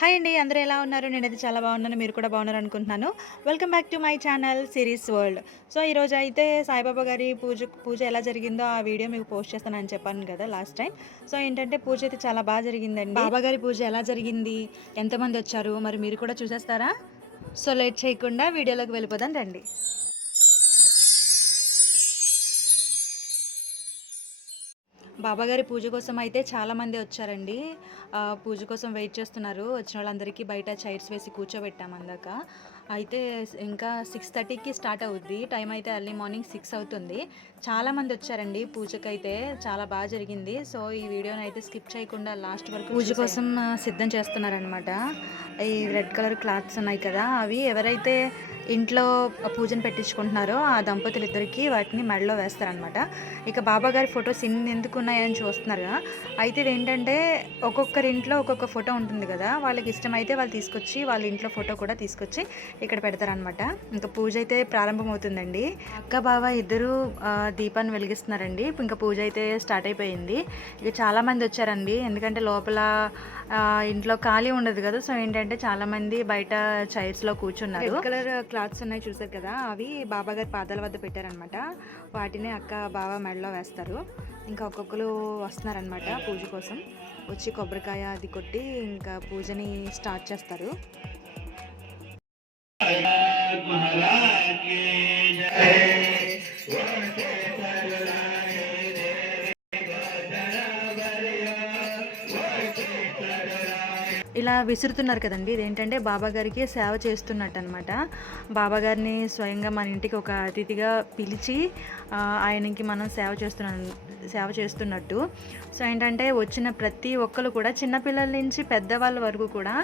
Hi అండి, అందరూ ఎలా ఉన్నారు? నేనైతే చాలా బాగున్నాను. మీరు కూడా బాగున్నారు అనుకుంటున్నాను. Welcome back to my channel series world. So ఈరోజు అయితే సాయిబాబా గారి పూజ ఎలా జరిగిందో ఆ వీడియో మీకు పోస్ట్ చేస్తానని చెప్పాను కదా లాస్ట్ టైం. సో ఏంటంటే పూజ అయితే చాలా బాగా జరిగిందండి. బాబా గారి పూజ ఎలా జరిగింది, ఎంతమంది వచ్చారు, మరి మీరు కూడా చూసేస్తారా? సో లేట్ చేయకుండా వీడియోలోకి వెళ్ళిపోదాం రండి. బాబాగారి పూజ కోసం అయితే చాలామంది వచ్చారండి. పూజ కోసం వెయిట్ చేస్తున్నారు. వచ్చిన వాళ్ళందరికీ బయట చైర్స్ వేసి కూర్చోబెట్టాము అందాక. అయితే ఇంకా 6:30కి స్టార్ట్ అవుద్ది. టైం అయితే ఎర్లీ మార్నింగ్ 6 అవుతుంది. చాలామంది వచ్చారండి పూజకైతే. చాలా బాగా జరిగింది. సో ఈ వీడియోని అయితే స్కిప్ చేయకుండా లాస్ట్ వరకు పూజ కోసం సిద్ధం చేస్తున్నారనమాట. ఈ రెడ్ కలర్ క్లాత్స్ ఉన్నాయి కదా, అవి ఎవరైతే ఇంట్లో పూజను పెట్టించుకుంటున్నారో ఆ దంపతులిద్దరికీ వాటిని మెడలో వేస్తారనమాట. ఇక బాబాగారి ఫొటోస్ ఎందుకు ఉన్నాయని చూస్తున్నారు కదా, అయితే ఏంటంటే ఒక్కొక్కరి ఇంట్లో ఒక్కొక్క ఫోటో ఉంటుంది కదా, వాళ్ళకి ఇష్టమైతే వాళ్ళు తీసుకొచ్చి వాళ్ళ ఇంట్లో ఫోటో కూడా తీసుకొచ్చి ఇక్కడ పెడతారనమాట. ఇంకా పూజ అయితే ప్రారంభమవుతుందండి. అక్క బావ ఇద్దరు దీపాన్ని వెలిగిస్తున్నారండి. ఇంకా పూజ అయితే స్టార్ట్ అయిపోయింది. ఇక చాలామంది వచ్చారండి, ఎందుకంటే లోపల ఇంట్లో ఖాళీ ఉండదు కదా. సో ఏంటంటే చాలామంది బయట చైర్స్లో కూర్చున్నారు. రెడ్ కలర్ క్లాత్స్ ఉన్నాయి చూసారు కదా, అవి బాబాగారి పాదాల వద్ద పెట్టారనమాట. వాటిని అక్క బావ మెడలో వేస్తారు. ఇంకా ఒక్కొక్కరు వస్తున్నారనమాట పూజ కోసం. వచ్చి కొబ్బరికాయ అది కొట్టి ఇంకా పూజని స్టార్ట్ చేస్తారు. ఇలా విసురుతున్నారు కదండి, ఇదేంటంటే బాబాగారికి సేవ చేస్తున్నట్టు అనమాట. బాబాగారిని స్వయంగా మన ఇంటికి ఒక అతిథిగా పిలిచి ఆయనకి మనం సేవ చేస్తున్నట్టు. సో ఏంటంటే వచ్చిన ప్రతి ఒక్కరు కూడా చిన్నపిల్లల నుంచి పెద్దవాళ్ళ వరకు కూడా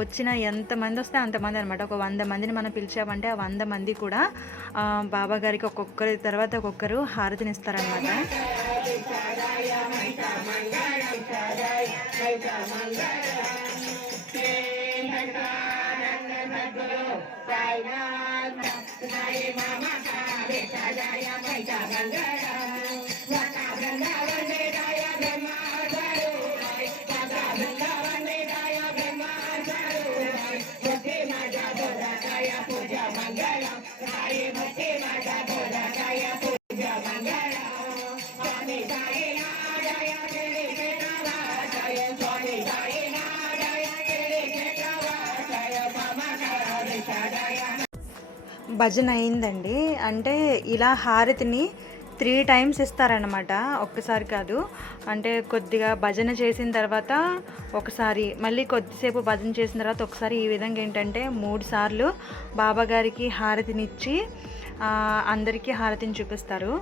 వచ్చిన ఎంతమంది వస్తే అంతమంది అనమాట. ఒక 100 మందిని మనం పిలిచామంటే ఆ 100 మంది కూడా బాబాగారికి ఒక్కొక్కరి తర్వాత ఒక్కొక్కరు హారతినిస్తారనమాట. భజన అయిందండి. అంటే ఇలా హారతిని 3 టైమ్స్ ఇస్తారనమాట, ఒక్కసారి కాదు. అంటే కొద్దిగా భజన చేసిన తర్వాత ఒకసారి, మళ్ళీ కొద్దిసేపు భజన చేసిన తర్వాత ఒకసారి, ఈ విధంగా ఏంటంటే 3 సార్లు బాబాగారికి హారతినిచ్చి అందరికీ హారతిని చూపిస్తారు.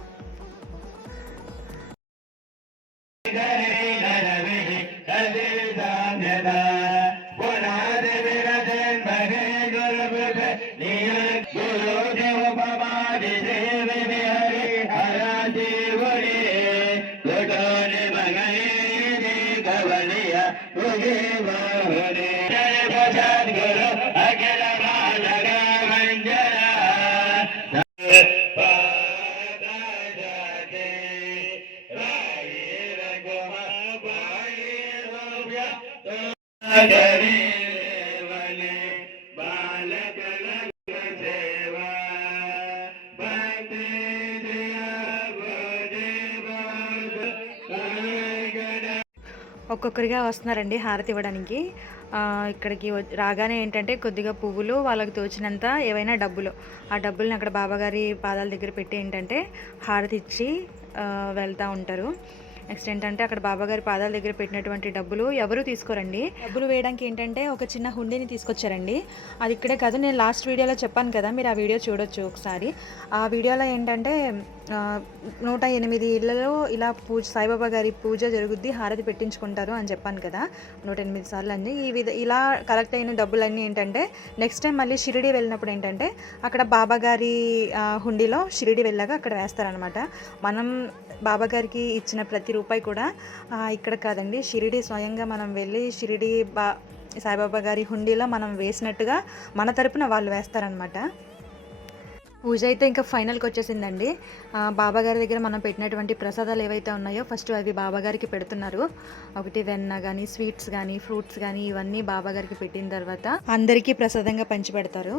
ఒక్కొక్కరిగా వస్తున్నారండి హారతి ఇవ్వడానికి. ఇక్కడికి రాగానే ఏంటంటే కొద్దిగా పువ్వులు, వాళ్ళకి తోచినంత ఏవైనా డబ్బులు, ఆ డబ్బుల్ని అక్కడ బాబాగారి పాదాల దగ్గర పెట్టి ఏంటంటే హారతి ఇచ్చి వెళ్తూ ఉంటారు. నెక్స్ట్ ఏంటంటే అక్కడ బాబాగారి పాదాల దగ్గర పెట్టినటువంటి డబ్బులు ఎవరు తీసుకోరండి. డబ్బులు వేయడానికి ఏంటంటే ఒక చిన్న హుండీని తీసుకొచ్చారండి. అది ఇక్కడే కాదు, నేను లాస్ట్ వీడియోలో చెప్పాను కదా, మీరు ఆ వీడియో చూడొచ్చు ఒకసారి. ఆ వీడియోలో ఏంటంటే 108 ఇళ్లలో ఇలా సాయిబాబా గారి పూజ జరుగుద్ది, హారతి పెట్టించుకుంటారు అని చెప్పాను కదా, 108 సార్లు అన్నీ. ఇలా కలెక్ట్ అయిన డబ్బులన్నీ ఏంటంటే నెక్స్ట్ టైం మళ్ళీ షిరిడి వెళ్ళినప్పుడు ఏంటంటే అక్కడ బాబాగారి హుండీలో షిరిడి వెళ్ళాక అక్కడ వేస్తారనమాట. మనం బాబాగారికి ఇచ్చిన ప్రతి రూపాయి కూడా ఇక్కడ కాదండి, షిరిడి స్వయంగా మనం వెళ్ళి షిరిడి సాయిబాబా గారి హుండీలో మనం వేసినట్టుగా మన తరపున వాళ్ళు వేస్తారనమాట. పూజ అయితే ఇంకా ఫైనల్‌కి వచ్చేసిందండి. బాబాగారి దగ్గర మనం పెట్టినటువంటి ప్రసాదాలు ఏవైతే ఉన్నాయో ఫస్ట్ అవి బాబాగారికి పెడుతున్నారు. ఒకటి వెన్న గాని, స్వీట్స్ గాని, ఫ్రూట్స్ గాని ఇవన్నీ బాబాగారికి పెట్టిన తర్వాత అందరికీ ప్రసాదంగా పంచిపెడతారు.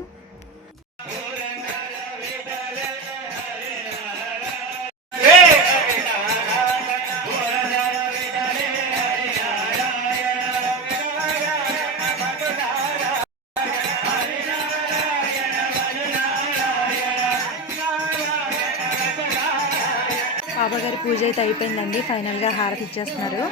బాబాగారి పూజ అయితే అయిపోయిందండి. ఫైనల్‌గా హారతి ఇచ్చేస్తున్నారు.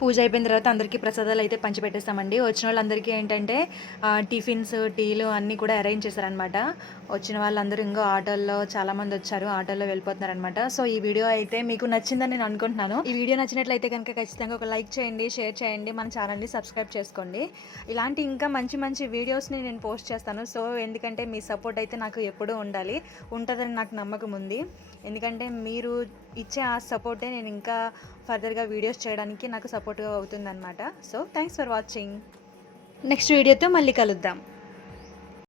పూజ అయిపోయిన తర్వాత అందరికీ ప్రసాదాలు అయితే పంచిపెట్టేస్తామండి. వచ్చిన వాళ్ళందరికీ ఏంటంటే టిఫిన్స్, టీలు అన్నీ కూడా అరేంజ్ చేశారనమాట. వచ్చిన వాళ్ళందరూ ఇంకో ఆటోల్లో చాలామంది వచ్చారు. ఆటోలో వెళ్ళిపోతున్నారనమాట. సో ఈ వీడియో అయితే మీకు నచ్చిందని నేను అనుకుంటున్నాను. ఈ వీడియో నచ్చినట్లయితే కనుక ఖచ్చితంగా ఒక లైక్ చేయండి, షేర్ చేయండి, మన ఛానల్ని సబ్స్క్రైబ్ చేసుకోండి. ఇలాంటి ఇంకా మంచి మంచి వీడియోస్ని నేను పోస్ట్ చేస్తాను. సో ఎందుకంటే మీ సపోర్ట్ అయితే నాకు ఎప్పుడూ ఉండాలి, ఉంటుందని నాకు నమ్మకం ఉంది. ఎందుకంటే మీరు ఇచ్చే ఆ సపోర్టే నేను ఇంకా ఫర్దర్గా వీడియోస్ చేయడానికి నాకు సపోర్ట్గా అవుతుందన్నమాట. So thanks for watching. Next వీడియోతో మళ్ళీ కలుద్దాం.